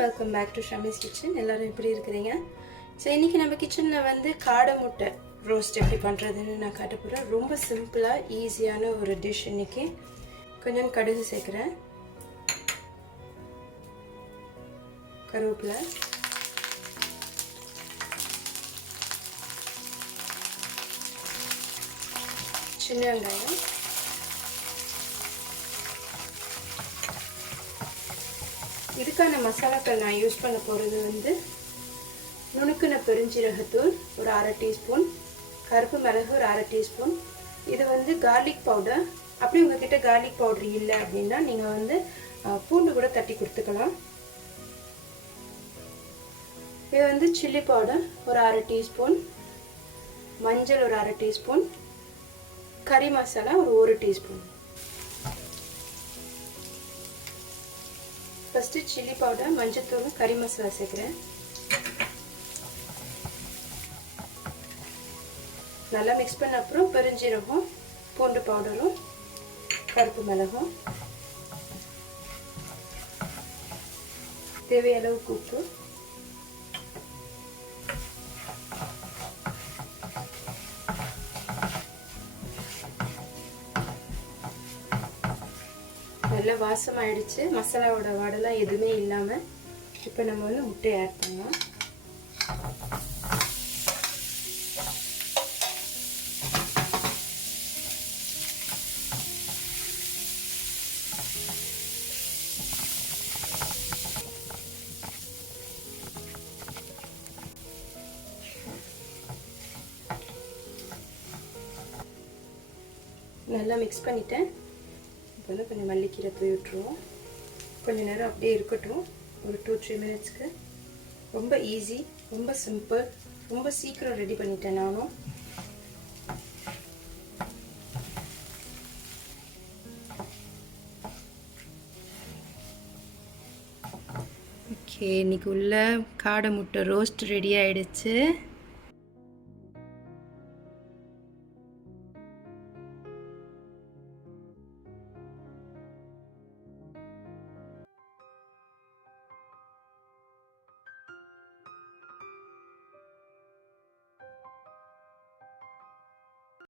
Welcome back to Shami's kitchen. எல்லாரும் எப்படி இருக்கிறீங்க? ஸோ இன்றைக்கி நம்ம கிச்சனில் வந்து காடை முட்டை ரோஸ்ட் எப்படி பண்ணுறதுன்னு நான் காட்ட போகிறேன். ரொம்ப சிம்பிளாக ஈஸியான ஒரு டிஷ். இன்றைக்கி கொஞ்சம் கடுகு சேர்க்குறேன், கருவேப்பிலை, சின்ன வெங்காயம், இதுக்கான மசாலாக்கள் நான் யூஸ் பண்ண போகிறது வந்து நுணுக்குன பெருஞ்சீரகத்தூள் ஒரு 1/2 டீஸ்பூன், கருப்பு மிளகு ஒரு 1/2 டீஸ்பூன். இது வந்து கார்லிக் பவுடர். அப்படி உங்ககிட்ட கார்லிக் பவுடர் இல்லை அப்படின்னா நீங்கள் வந்து பூண்டு கூட தட்டி கொடுத்துக்கலாம். இது வந்து சில்லி பவுடர் ஒரு 1/2 டீஸ்பூன், மஞ்சள் ஒரு 1/2 டீஸ்பூன், கறி மசாலா ஒரு 1 டீஸ்பூன். ஃபஸ்ட்டு சில்லி பவுடர், மஞ்சத்தூள், கறி மசாலா சேர்க்குறேன். நல்லா மிக்ஸ் பண்ண அப்புறம் பெருஞ்சீரகம், பூண்டு பவுடரும், கருப்பு மிளகும், தேவையான அளவுக்கு உப்பு, நல்லா வாசமாயிடுச்சு. மசாலாவோட வாடெல்லாம் எதுவுமே இல்லாமல் இப்போ நம்ம வந்து முட்டையை ஆட் பண்ணலாம். நல்லா மிக்ஸ் பண்ணிட்டேன். இப்போ வந்து கொஞ்சம் மல்லிக்கீரை தூவி விட்டுருவோம். கொஞ்சம் நேரம் அப்படியே இருக்கட்டும், ஒரு 2-3 மினிட்ஸ்க்கு. ரொம்ப ஈஸி, ரொம்ப சிம்பிள், ரொம்ப சீக்கிரம் ரெடி பண்ணிட்டேன் நானும். ஓகே, இன்னைக்கு உள்ள காடை முட்டை ரோஸ்ட் ரெடி ஆயிடுச்சு.